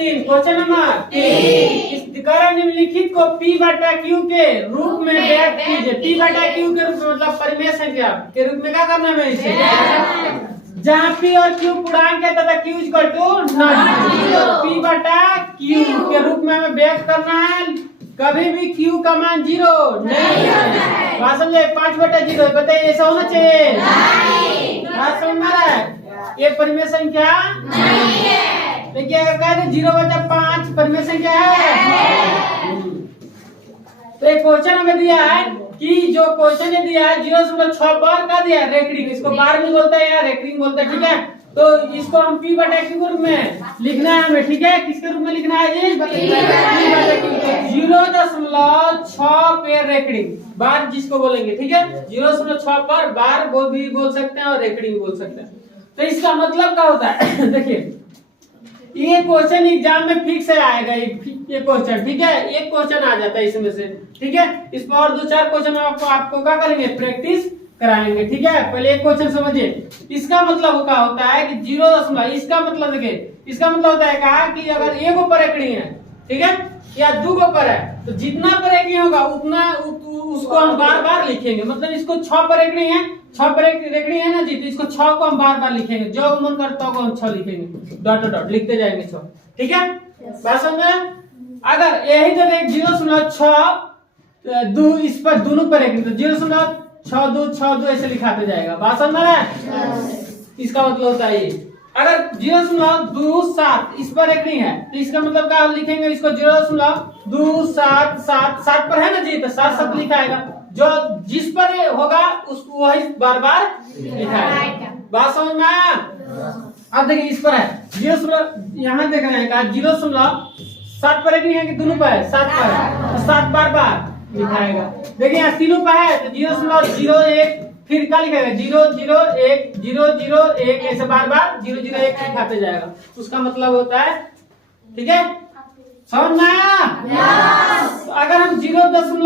3 question number 3 इस कारण निम्नलिखित को P बटा Q के रूप में व्यक्त कीजिए। P बटा Q के रूप में मतलब परिमेय संख्या के रूप में क्या करना है इसे, जहाँ P और Q पूर्णांक है तथा Q equal to not zero. P बटा Q के रूप में हमें व्यक्त करना है, कभी भी Q का मान 0 नहीं है। बात समझे, 5 बटा 0 बताइए ऐसा होना चाहिए नहीं। बात समझ में आ रहा है, ये परिमेय संख्या नहीं है। देखिए अगर कहें 0 बटा 5 परिमेय संख्या है तो एक क्वेश्चन हमें दिया है कि जो क्वेश्चन ने दिया है 0.6 बार का दिया है रेकरिंग, इसको बार भी बोलते हैं या रेकरिंग बोलते हैं, ठीक है। तो इसको हम P बटा Q के रूप में लिखना है हमें, ठीक है। किसके रूप में लिखना है जी, P बटा Q 0.6 पे रेकरिंग बार जिसको बोलेंगे, ठीक है। 0.6 पर बार भी बोल सकते हैं और रेकरिंग बोल सकते हैं। तो इसका मतलब क्या होता है देखिए, ये क्वेश्चन एग्जाम में फिक्स आएगा, ये क्वेश्चन, ठीक है। एक क्वेश्चन आ जाता है इसमें से, ठीक है। इस पर और 2-4 क्वेश्चन आपको क्या करेंगे, प्रैक्टिस कराएंगे, ठीक है। पहले एक क्वेश्चन समझिए, इसका मतलब क्या होता है कि 0. इसका मतलब देखिए, इसका मतलब होता है कहा कि अगर एक ऊपर रेकरिंग है, ठीक है, या 2 ऊपर है, तो जितना पर रेकरिंग होगा उतना उसको हम बार बार लिखेंगे। मतलब इसको 6 पर रेकरिंग है, 6 पर रेकरिंग है ना जी, तो इसको 6 को हम बार बार लिखेंगे, जो मन करता होगा हम 6 लिखेंगे, डॉट डॉट लिखते जाएंगे 6, ठीक है। बात समझ में, अगर यही जगह 0.6 2 इस पर दोनों पर रेकरिंग तो 0.62 ऐसे लिखाते जाएगा। बात समझ में है, इसका मतलब होता है ये। अगर 0.27 इस पर रेकरिंग है तो इसका मतलब क्या लिखेंगे, इसको 0.2777 पर है ना जी, तो 7 लिखाएगा, जो जिस पर होगा उसको वही बार बार लिखाएगा। बात समझ में आया। अब देखिए इस पर है 0, यहाँ देख रहे हैं 0.7 पर रेकरिंग है कि दोनों पर है, 7 पर है, तो 7 बार बार लिखाएगा। देखिए यहाँ तीनों पर है तो 0.01 फिर क्या लिखेगा 001 001 ऐसे बार बार 001 लिखाते जाएगा, उसका मतलब होता है, ठीक है। समझ में आया। तो अगर हम 0.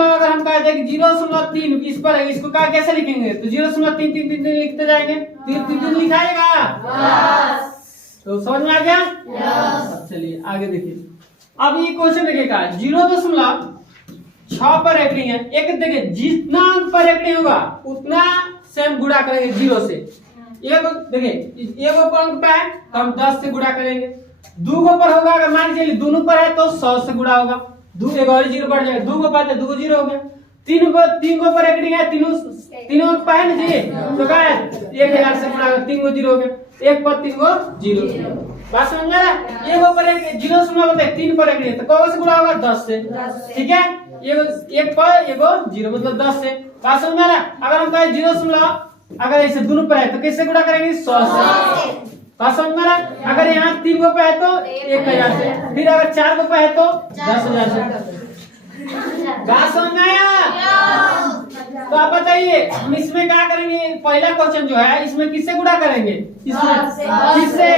अगर हम कह दें 0.3 इस पर है, इसको क्या कैसे लिखेंगे, तो 0.3 लिखते जाएंगे, 3 लिखाएगा। तो समझ में आ गया। चलिए आगे देखिए, अब ये क्वेश्चन देखिएगा 0.6 पर रेकरिंग है, एक देखिए जितना अंक पर रेकरिंग होगा उतना से हम गुणा करेंगे 0 से। एक देखिए एक अंक पे है तो हम 10 से गुणा करेंगे, 2 पर होगा अगर मान लीजिए दोनों पर है तो 100 से गुणा होगा, 2 एक और 0 बढ़ जाएगा, 2 पर है 2 0 हो गया, 3 पर रेकरिंग है, तीनों अंक पे है ना जी, तो क्या है 1000 से गुणा होगा, 3 0 हो गया, 1 पर 3 0। बात समझ में आ रहा है। एक पर 0.3 पर रेकरिंग तो कौन से गुणा होगा 10 से, ठीक है। एक पर 0 मतलब 10 से। बात समझ में आ रहा है। अगर हम कहें 0. अगर ऐसे दोनों पर है तो कैसे गुणा करेंगे 100 से। बात समझ में आ रहा है। अगर यहाँ 3 पे है तो 1000 से, फिर अगर 4 पे है तो 10,000 से। बात समझ में आया। तो आप बताइए हम इसमें क्या करेंगे, पहला क्वेश्चन जो है इसमें किससे गुणा करेंगे, इसमें किससे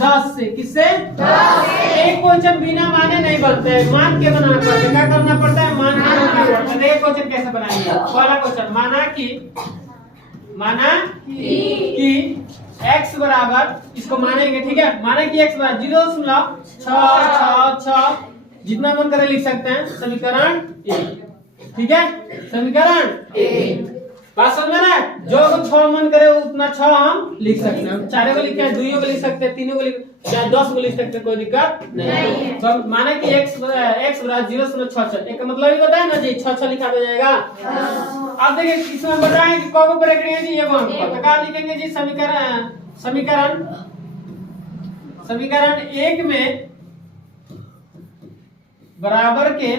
10 से, किससे एक क्वेश्चन बिना माने नहीं बनते, मान के बनाना पड़ता है। क्या करना पड़ता है, मान के बनाना पड़ता है। एक क्वेश्चन कैसे बनाएंगे, पहला क्वेश्चन माना कि x बराबर, इसको मानेंगे, ठीक है। माना कि x बराबर 0.666 जितना मन करे लिख सकते हैं, समीकरण 1, ठीक है। समीकरण 1 बात समझ में ना, जो 6 मन करे उतना 6 हम लिख सकते हैं, 4 को लिखते हैं, 2 को लिख सकते हैं, 3 को लिख, या 10 को लिख सकते हैं, कोई दिक्कत नहीं है। तो माना कि x बराबर 0.66, एक मतलब ही बताया ना जी, 6 लिखा दे जाएगा। अब देखिए इसमें बताएं कि कौन पर रेकरिंग है जी, ये वन पर, तो क्या लिखेंगे जी, समीकरण 1 में बराबर के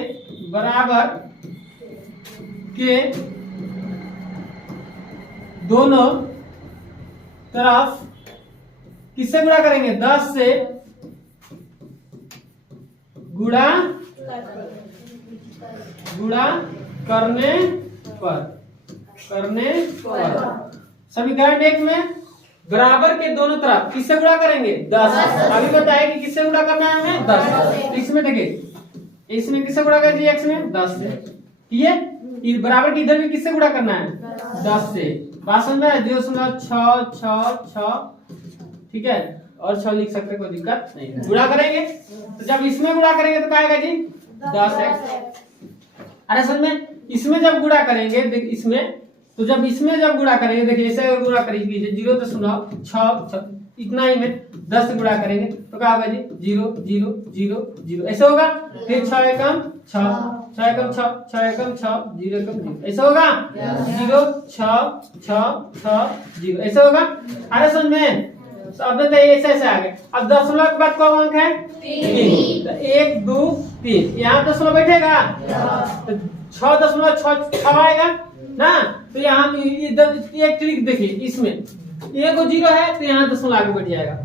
दोनों तरफ किससे गुणा करेंगे, 10 से गुणा करने पर समीकरण 1 में बराबर के दोनों तरफ किससे गुणा करेंगे 10। अभी बताया कि किससे गुणा करना है हमें 10। इसमें देखिए इसमें किससे गुणा कर दिया, x में 10 से, ये बराबर की इधर भी किससे गुणा करना है 10 से। बात समझ में 0.666, ठीक है। और 6 लिख सकते हैं, कोई दिक्कत नहीं है। गुणा करेंगे तो जब इसमें गुणा करेंगे तो क्या आएगा जी 10x। अरे समझ में, इसमें जब गुणा करेंगे इसमें, तो जब इसमें जब गुणा करेंगे देखिए ऐसे गुणा करेंगे 0.6 इतना ही में 10 से गुणा करेंगे तो क्या होगा जी 0 0 0 0 ऐसे होगा। फिर 6 एकम 6 6 एकम 6 6 एकम 6 0 एकम 0 ऐसे होगा 0 6 6 6 0 ऐसे होगा। अरे समझ में, तो अब बताइए ऐसे ऐसे आ गए। अब दशमलव के बाद कौन अंक है 3, तो 1 2 3 यहाँ दशमलव बैठेगा तो 6.6 आएगा ना। तो यहाँ इधर एक ट्रिक देखिए, इसमें एक 0 है तो यहाँ दशमलव आगे बढ़ जाएगा,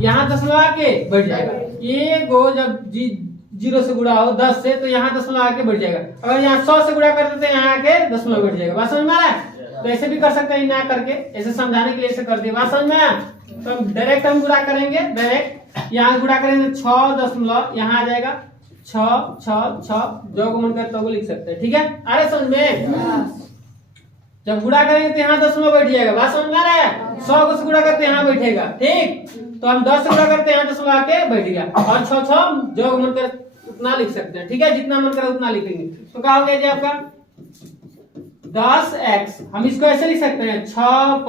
यहाँ दशमलव आके बढ़ जाएगा। एक जब 0 से गुणा हो 10 से तो यहाँ दशमलव आके बढ़ जाएगा। अगर यहाँ 100 से गुणा करते तो यहाँ आके दशमलव बढ़ जाएगा। बात समझ में आ रहा है? तो ऐसे भी कर सकते हैं ना करके, ऐसे समझाने के लिए ऐसे कर दिए। बात समझ में आया? तो डायरेक्ट हम गुणा करेंगे, डायरेक्ट यहाँ गुणा करेंगे 6 यहाँ आ जाएगा 6 6 6 जो को मन करता है वो लिख सकते हैं। ठीक है, अरे समझ में, जब गुणा करेंगे तो यहाँ दशमलव बैठ जाएगा। बात समझ में आ रहा है? 100 को गुणा करते यहाँ बैठेगा। ठीक, तो हम 10 से गुणा करते यहाँ दशमलव आके बैठ गया, और 6 6 जो मन कर उतना लिख सकते हैं। ठीक है, जितना मन करे उतना लिखेंगे। तो क्या हो गया जी आपका 10x। हम इसको ऐसे लिख सकते हैं 6 +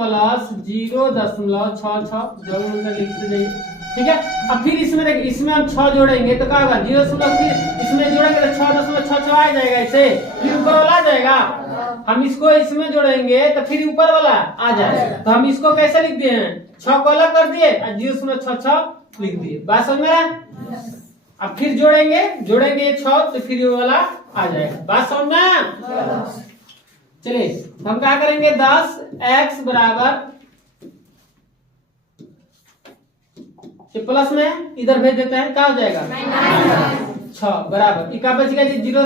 0.66 जो मन कर लिखते जाइए। ठीक है, अब फिर इसमें देखिए, इसमें हम 6 जोड़ेंगे तो क्या होगा 0 फिर इसमें जोड़ेंगे तो 6.66 आ जाएगा ऐसे, फिर ऊपर वाला आ जाएगा। हम इसको इसमें जोड़ेंगे तो फिर ऊपर वाला आ जाएगा। तो हम इसको कैसे लिख दिए हैं 6 को अलग कर दिए और 0.66 लिख दिए। बात समझ में आ रहा है? अब फिर जोड़ेंगे 6 तो फिर ये वाला आ जाएगा। बात समझ में? चलिए हम क्या करेंगे 10x बराबर प्लस में इधर भेज देते हैं, क्या हो जाएगा 6 बराबर क्या बचेगा जी 0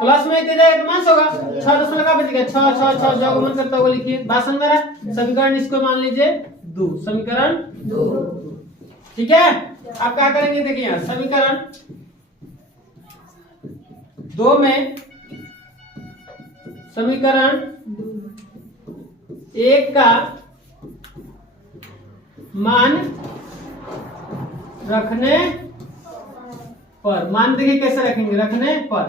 प्लस में इतने जाएगा तो माइनस होगा 6 का बचेगा 6 6 6 जो मन करता है वो लिखिए। बात समझ में आ रहा है? समीकरण इसको मान लीजिए 2, समीकरण 2। ठीक है, आप क्या करेंगे देखिए यहाँ समीकरण 2 में समीकरण 1 का मान रखने पर, मान देखिए कैसे रखेंगे रखने पर।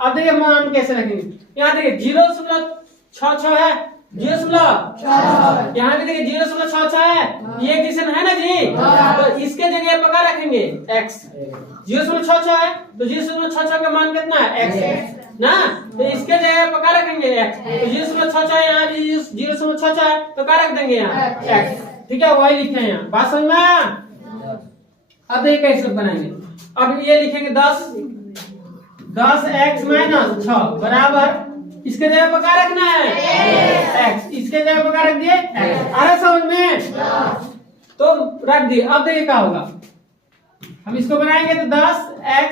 अब देखिए मान कैसे रखेंगे, यहाँ देखिए 0.66 है 0.66, यहाँ भी देखिए 0.66 है, ये डिवीजन है ना जी। तो इसके जगह पका रखेंगे x 0.66 है तो 0.66 का मान कितना है x ना, तो इसके जगह पका रखेंगे x। तो 0.66 यहाँ 0.66 है तो क्या रख देंगे यहाँ x। ठीक है, वही लिखे हैं यहाँ। बात समझ में आया? अब ये कैसे बनाएंगे, अब ये लिखेंगे 10x - 6 बराबर इसके जगह पर क्या रखना है x, इसके जगह पर क्या रख दिए x। अरे समझ में, तो रख दिए। अब देखिए क्या होगा, हम इसको बनाएंगे तो 10x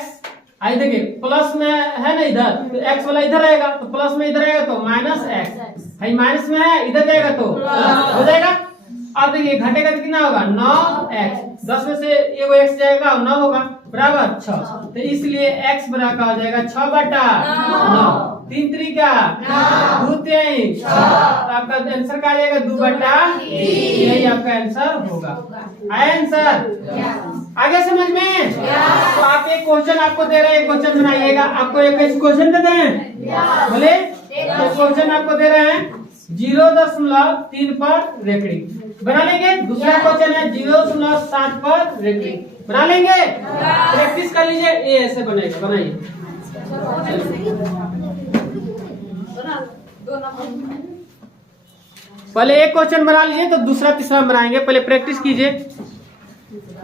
आई देखिए प्लस में है ना इधर, तो x वाला इधर आएगा तो प्लस में इधर आएगा तो -x, भाई माइनस में है इधर जाएगा तो हो जाएगा। अब देखिए घटेगा तो कितना होगा 9x, 10 में से एगो x जाएगा और 9 होगा बराबर 6। तो इसलिए x बराबर हो जाएगा 6/9, 3 त्रिका 2 23, आपका आंसर क्या आ जाएगा 2/3। यही आपका आंसर होगा। आया आंसर? आगे समझ में? तो आप एक क्वेश्चन आपको दे रहे हैं, एक क्वेश्चन बनाइएगा। आपको एक क्वेश्चन दे दें, बोले एक क्वेश्चन आपको दे रहे हैं 0.3 पर रेखिक बना लेंगे। दूसरा क्वेश्चन है 0.7 पर रेखिक बना लेंगे। प्रैक्टिस कर लीजिए, ये ऐसे बनेगा, बनाइए। पहले एक क्वेश्चन बना लीजिए तो दूसरा तीसरा बनाएंगे, पहले प्रैक्टिस कीजिए।